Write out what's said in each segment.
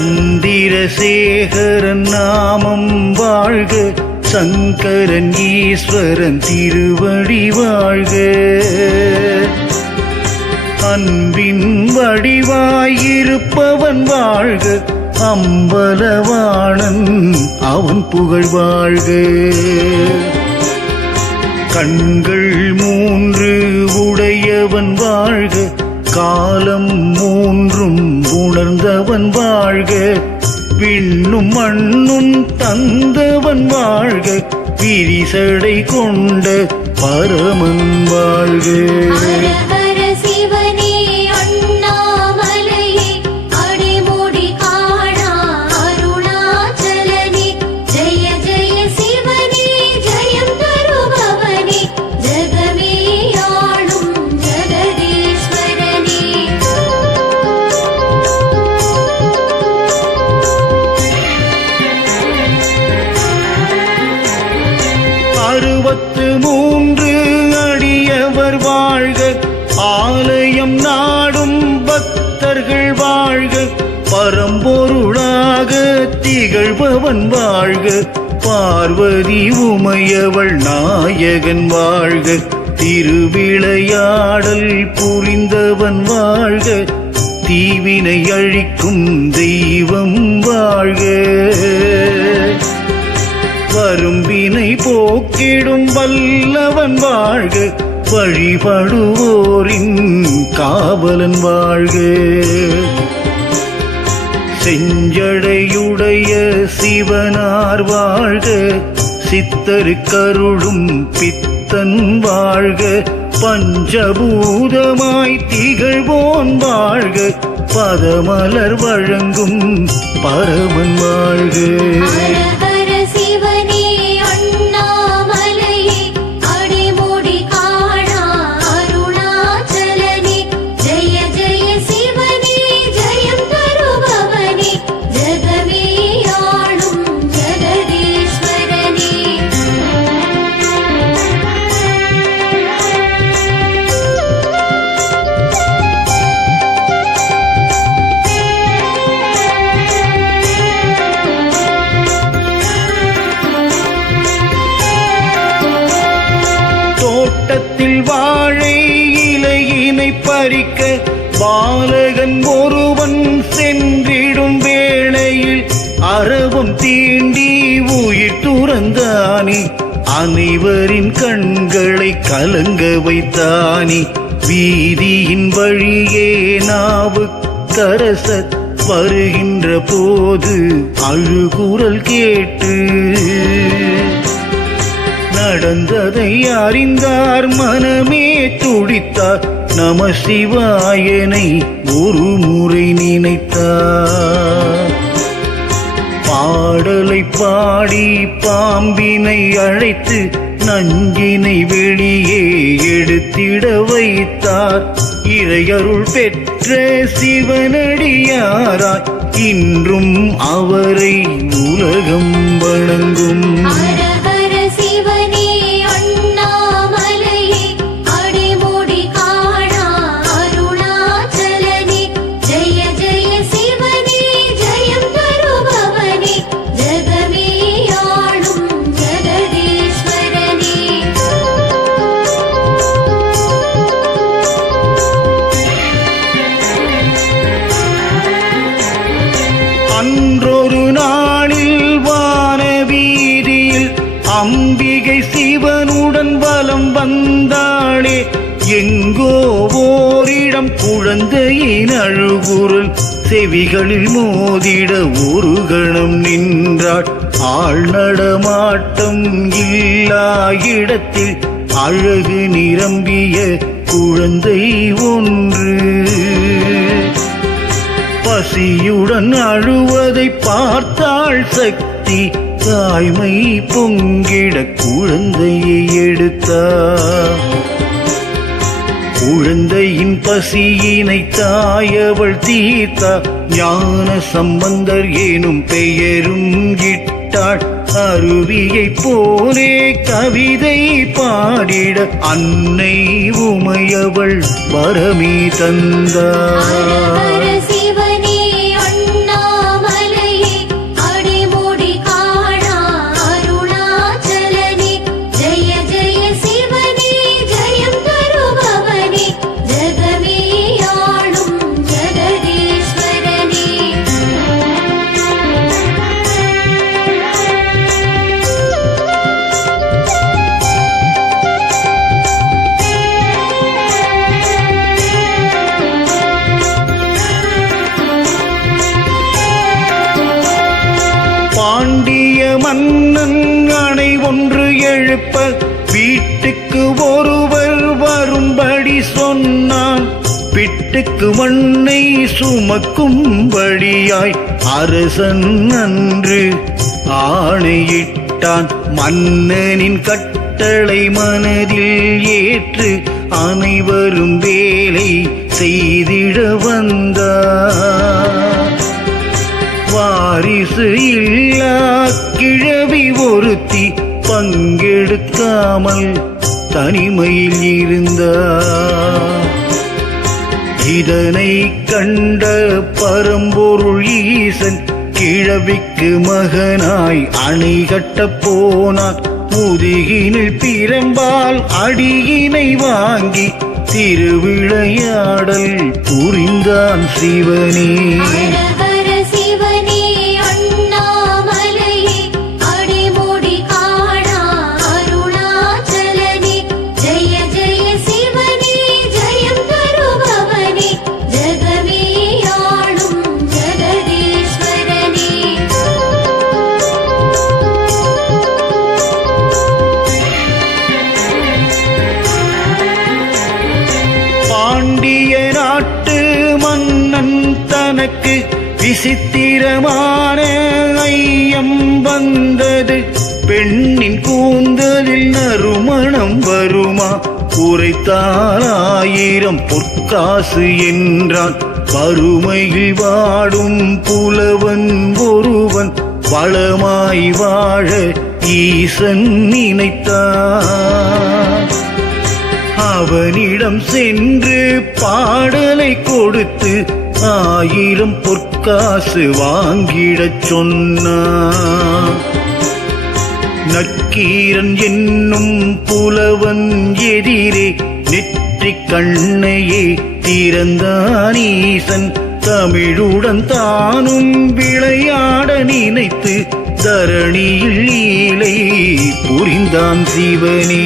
சந்திரசேகரன் நாமம் வாழ்க, சங்கரன் ஈஸ்வரன் திருவடி வாழ்க. அன்பின் வடிவாயிருப்பவன் வாழ்க, அம்பலவாணன் அவன் புகழ் வாழ்க. கண்கள் 3 உடையவன் வாழ்க, காலம் 3 உணர்ந்தவன் வாழ்க. விண்ணும் மண்ணும் தந்தவன் வாழ்க, விரிசடை கொண்ட பரமன் வாழ்க. அடியவர் வாழ்க, ஆலயம் நாடும் பக்தர்கள் வாழ்க. பரம்பொருளாக திகழ்பவன் வாழ்க, பார்வதி உமையவள் நாயகன் வாழ்க. திருவிளையாடல் புரிந்தவன் வாழ்க, தீவினை அழிக்கும் தெய்வம் வாழ்க. வரும்பினை போக்கிடும் வல்லவன் வாழ்க, வழிபடுவோரின் காவலன் வாழ்க. செஞ்சடையுடைய சிவனார் வாழ்க, சித்தருக்கருளும் பித்தன் வாழ்க. பஞ்சபூதமாய் திகழ்வோன் வாழ்க, பதமலர் வழங்கும் பரமன் வாழ்க. தோட்டத்தில் வாழை இலையினை பறிக்க பாலகன் ஒருவன் சென்றிடும் வேளையில் அரவம் தீண்டி உயிர் துறந்தானே. அனைவரின் கண்களை கலங்க வைத்தானே. வீதியின் வழியே நாவுக்கரசர் வருகின்ற போது அழுகுரல் கேட்டு நடந்ததை அறிந்தார், மனமே துடித்தார். நம சிவாயனை ஒரு முறை நினைத்தார். பாடலை பாடி பாம்பினை அழைத்து நஞ்சினை வெளியே எடுத்திட வைத்தார். இறையருள் பெற்ற சிவனடியாராய் இன்றும் அவரை உலகம் வணங்கும். அன்றொரு நாளில் வானவீதியில் அம்பிகை சிவனுடன் வலம் வந்தாளே. எங்கோ ஓரிடம் குழந்தையின் அழுகுரல் செவிகளில் மோதிட ஒரு கணம் நின்றாள். ஆள் நடமாட்டம் இல்லா இடத்தில் அழகு நிரம்பிய குழந்தை ஒன்று பசியுடன் அழுவதை பார்த்தாள் சக்தி. தாய்மை பொங்கிட குழந்தையை எடுத்தார். குழந்தையின் பசியினை தாயவள் தீர்த்தார். ஞான சம்பந்தர் எனும் பெயரும் இட்டாள். அருவியை போலே கவிதை பாடிட அன்னை உமையவள் வரமே தந்தார். எட்டுக்கு மண்ணை சுமக்கும்படியாய் அரசன் அன்று ஆணையிட்டான். மன்னனின் கட்டளை மனதில் ஏற்று அனைவரும் வேலை செய்திட வந்தார். வாரிசு இல்லா கிழவி ஒருத்தி பங்கெடுக்காமல் தனிமையில் இருந்தார். இதனை கண்ட பரம்பொருள் ஈசன் கிழவிக்கு மகனாய் அணை கட்டப் போனார். முதுகினில் பிரம்பால் அடியினை வாங்கி திருவிளையாடல் புரிந்தான் சிவனே. பாண்டிய நாட்டு மன்னன் தனக்கு விசித்திரமான ஐயம் வந்தது. பெண்ணின் கூந்தலில் நறுமணம் வருமா? உரைத்தால் 1000 பொற்காசு என்றான். வறுமையில் வாடும் புலவன் ஒருவன் வளமாய் வாழ ஈசன் நினைத்தான். அவனிடம் சென்று பாடலை கொடுத்து 1000 பொற்காசு வாங்கிடச் சொன்னான். நக்கீரன் என்னும் புலவன் எதிரே நெற்றிக் கண்ணையே திறந்தான் ஈசன். தமிழுடன் தானும் விளையாட நினைத்து தரணியில் லீலை புரிந்தான் சிவனே.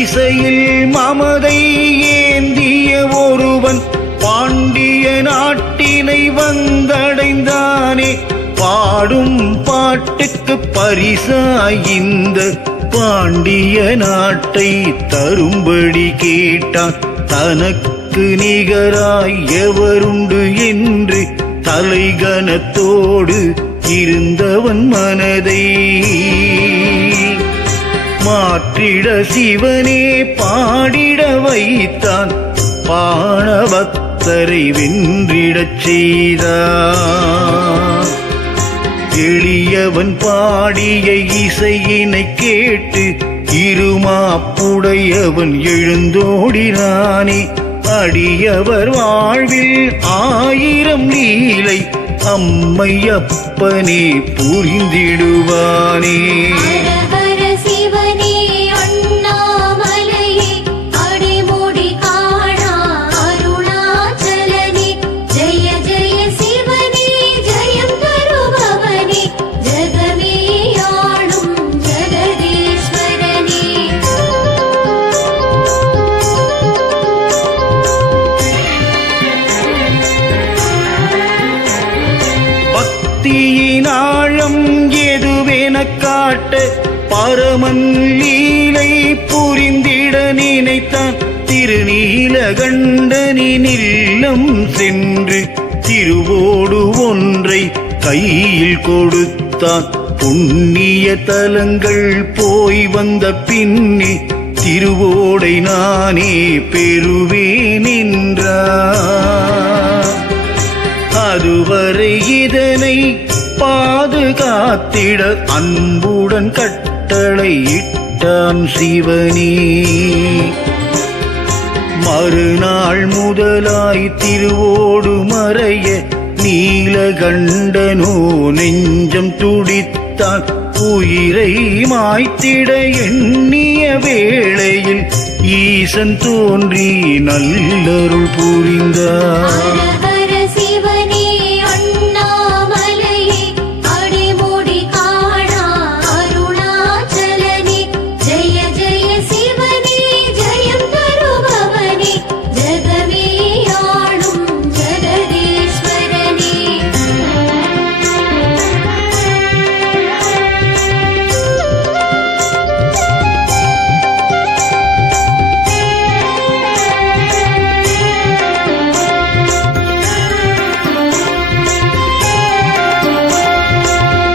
இசையில் மமதை ஏந்திய ஒருவன் பாண்டிய நாட்டினை வந்தடைந்தானே. பாடும் பாட்டுக்கு பரிசாய் இந்த பாண்டிய நாட்டை தரும்படி கேட்டான். தனக்கு நிகராய் எவருண்டு என்று தலைகனத்தோடு இருந்தவன் மனதை மாற்றிட சிவனே பாடிட வைத்தான். பாணபக்தரை வென்றிடச் செய்தான். எளியவன் பாடிய இசையினை கேட்டு இருமாப்புடையவன் எழுந்தோடினானே. அடியவர் வாழ்வில் 1000 லீலை அம்மையப்பனே புரிந்திடுவானே. பக்தியினாழம் எதுவென காட்ட பரமன் லீலை புரிந்திட நினைத்தான். திருநீலகண்டனின் இல்லம் சென்று திருவோடு ஒன்றை கையில் கொடுத்தான். புண்ணிய தலங்கள் போய் வந்த பின்னே திருவோடை நானே பெறுவேன் என்றார். அதுவரை இதனை பாதுகாத்திட அன்புடன் கட்டளை இட்டான் சிவனே. மறுநாள் முதலாய் திருவோடு மறைய நீலகண்டனோ நெஞ்சம் துடித்தான். உயிரை மாய்த்திட எண்ணிய வேளையில் ஈசன் தோன்றி நல்லருள் புரிந்தார்.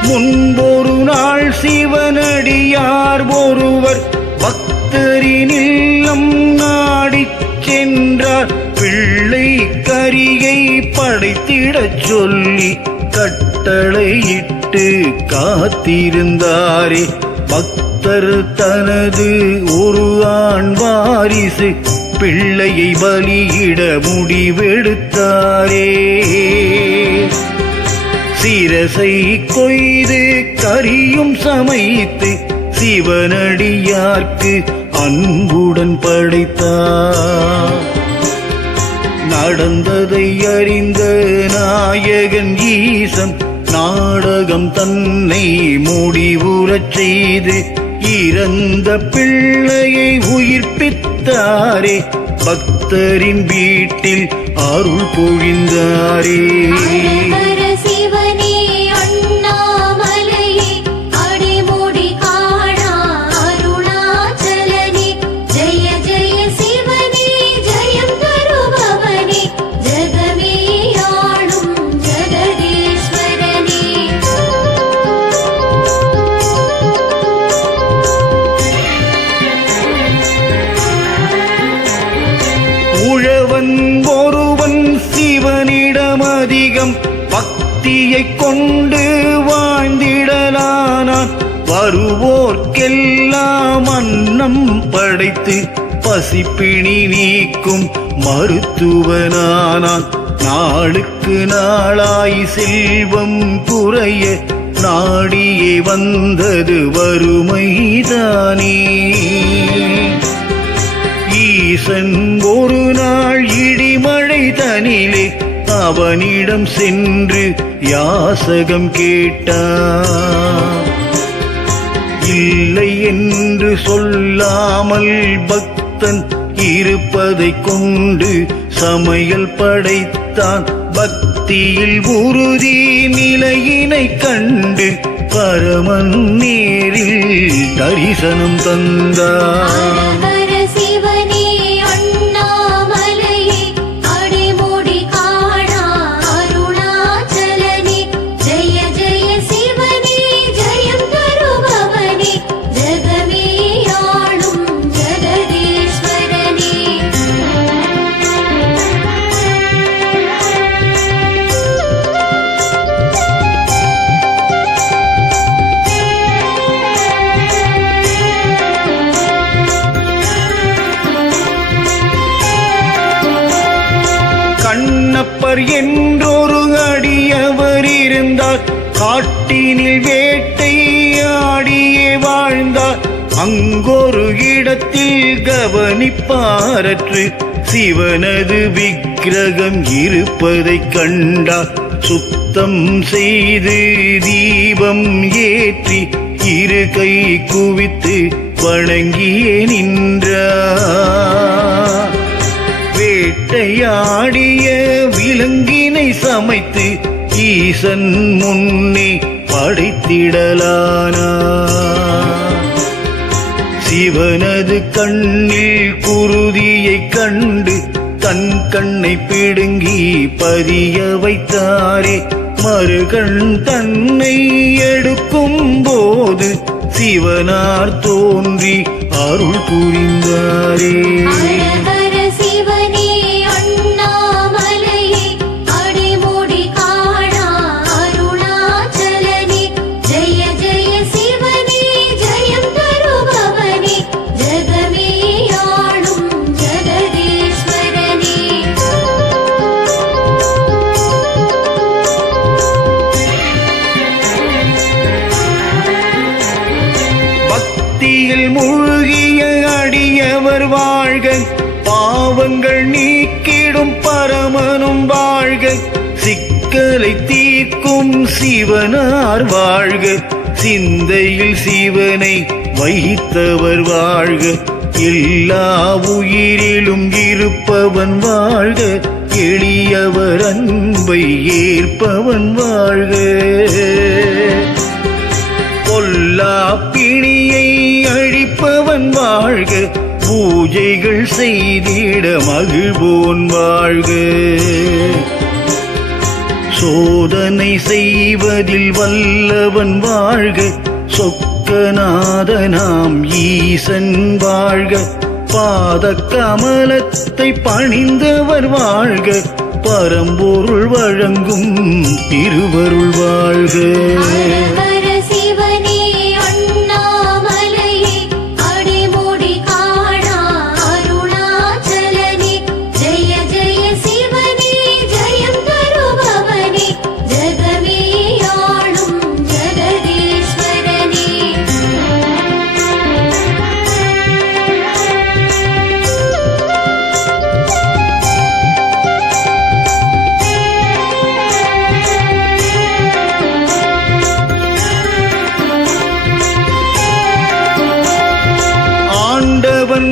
முன்பொரு நாள் சிவனடியார் ஒருவர் பக்தரின் இல்லம் நாடிச் சென்றார். பிள்ளை கரியை படைத்திடச் சொல்லி கட்டளையிட்டு காத்திருந்தாரே. பக்தர் தனது ஒரு ஆண் வாரிசு பிள்ளையை பலியிட முடிவெடுத்தாரே. சிரசை கொய்து கரியும் சமைத்து சிவனடியார்க்கு அன்புடன் படைத்தார். நடந்ததை அறிந்த நாயகன் ஈசன் நாடகம் தன்னை முடிவுறச் செய்து இறந்த பிள்ளையை உயிர்ப்பித்தாரே. பக்தரின் வீட்டில் அருள் பொழிந்தாரே. உழவன் ஒருவன் சிவனிடம் அதிகம் பக்தியை கொண்டு வாழ்ந்திடலானான். வருவோர்க்கெல்லாம் அன்னம் படைத்து பசிப்பிணி நீக்கும் மருத்துவனானான். நாளுக்கு நாளாய் செல்வம் குறைய நாடியே வந்தது வறுமைதானே. ஈசன் ஒரு நாள் இடிமழை தனிலே அவனிடம் சென்று யாசகம் கேட்டார். இல்லை என்று சொல்லாமல் பக்தன் இருப்பதை கொண்டு சமையல் படைத்தான். பக்தியில் உறுதி நிலையினை கண்டு பரமன் நேரில் தரிசனம் தந்தார். கண்ணப்பர் என்றொரு அடியவர் இருந்தார். காட்டினில் வேட்டையாடியே வாழ்ந்தார். அங்கொரு இடத்தில் கவனிப்பாரற்று சிவனது விக்கிரகம் இருப்பதைக் கண்டார். சுத்தம் செய்து தீபம் ஏற்றி இரு கை குவித்து வணங்கியே நின்றார். வேட்டையாடிய விலங்கினை சமைத்து ஈசன் முன்னே படைத்திடலானார். சிவனது கண்ணில் குருதியைக் கண்டு தன் கண்ணை பிடுங்கி பதிய வைத்தாரே. மறுகண் தன்னை எடுக்கும் போது சிவனார் தோன்றி அருள் புரிந்தாரே. வாழ்க, பாவங்கள் நீக்கிடும் பரமனும் வாழ்க, சிக்கலை தீர்க்கும் சிவனார் வாழ்க, சிந்தையில் சிவனை வைத்தவர் வாழ்க, எல்லா உயிரிலும் இருப்பவன் வாழ்க, எளியவர் அன்பை ஏற்பவன் வாழ்க, பொல்லா பிணியை அழிப்பவன் வாழ்க, பூஜைகள் செய்திட மகிழ்வோன் வாழ்க, சோதனை செய்வதில் வல்லவன் வாழ்க, சொக்கநாதனாம் ஈசன் வாழ்க, பாத கமலத்தை பணிந்தவர் வாழ்க, பரம்பொருள் வழங்கும் திருவருள் வாழ்க.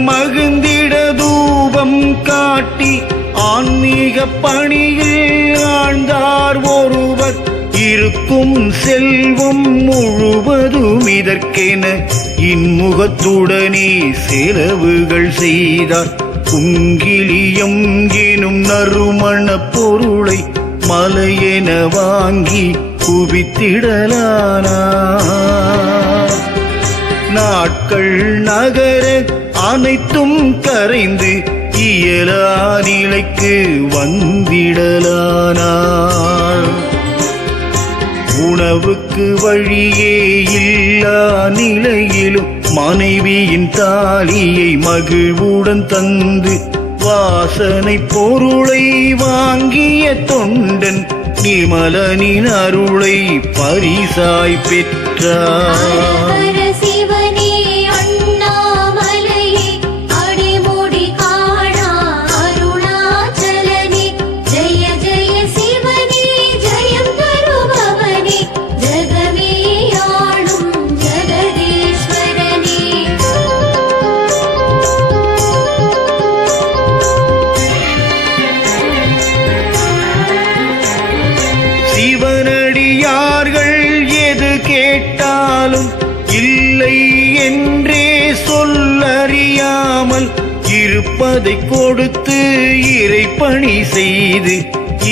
மகிழ்ந்திட தூபம் காட்டி ஆன்மீக பணியில் ஆழ்ந்தார் ஒருவர், இருக்கும் செல்வம் முழுவதும் இதற்கென இன்முகத்துடனே செலவுகள் செய்தார், குங்கிலியம் எனும் நறுமண பொருளை மலையென வாங்கி குவித்திடலானார், நாட்கள் நகர அனைத்தும் கரைந்து இயலா நிலைக்கு வந்திடலானார், உணவுக்கு வழியே இல்லா நிலையிலும் மனைவியின் தாலியை மகிழ்வுடன் தந்து வாசனை பொருளை வாங்கிய தொண்டன் நிமலனின் அருளை பரிசாய் பெற்றார். சிவனடியார்கள் எது கேட்டாலும் இல்லை என்றே சொல்லறியாமல் இருப்பதை கொடுத்து இறைப்பணி செய்து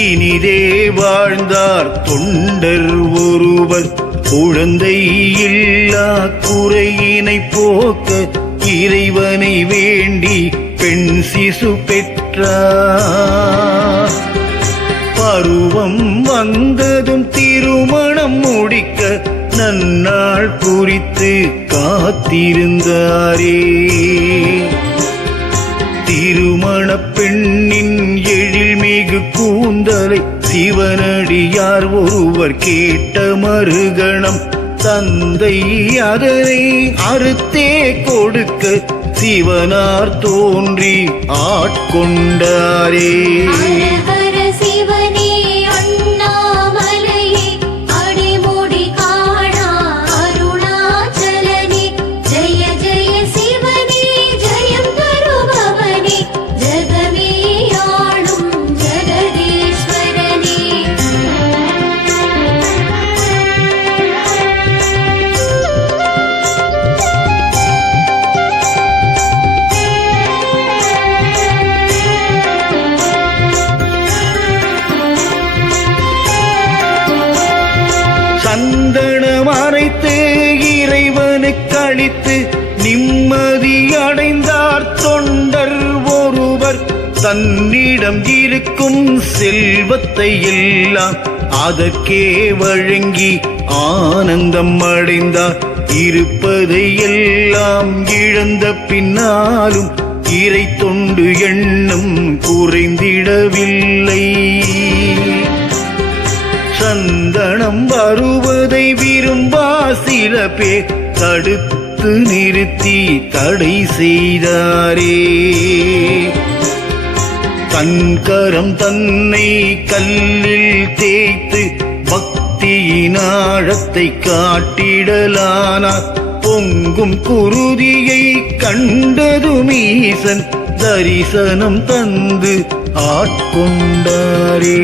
இனிதே வாழ்ந்தார் தொண்டர் ஒருவர், குழந்தை இல்லா குறையினை போக்க இறைவனை வேண்டி பெண் சிசு பெற்றார், பருவம் வந்ததும் திருமணம் முடிக்க நன்னாள் குறித்து காத்திருந்தாரே, திருமண பெண்ணின் எழில்மிகு கூந்தலை சிவனடியார் ஒருவர் கேட்ட மறுகணம் தந்தை அதனை அறுத்தே கொடுக்க சிவனார் தோன்றி ஆட்கொண்டாரே. சந்தனம் அரைத்து இறைவனுக்கு அளித்து நிம்மதி அடைந்தார் தொண்டர் ஒருவர், தன்னிடம் இருக்கும் செல்வத்தை எல்லாம் அதற்கே வழங்கி ஆனந்தம் அடைந்தார், இருப்பதை எல்லாம் இழந்த பின்னாலும் இறை தொண்டு எண்ணம் குறைந்திடவில்லை, சந்தனம் வருவதை விரும்பா சில பேர் தடுத்த தடுத்து நிறுத்தி தடை செய்தாரே. தன்கரம் தன்னை கல்லில் தேய்த்து பக்தியின் ஆழத்தை காட்டிடலானார். பொங்கும் குருதியை கண்டதும் ஈசன் தரிசனம் தந்து ஆட்கொண்டாரே.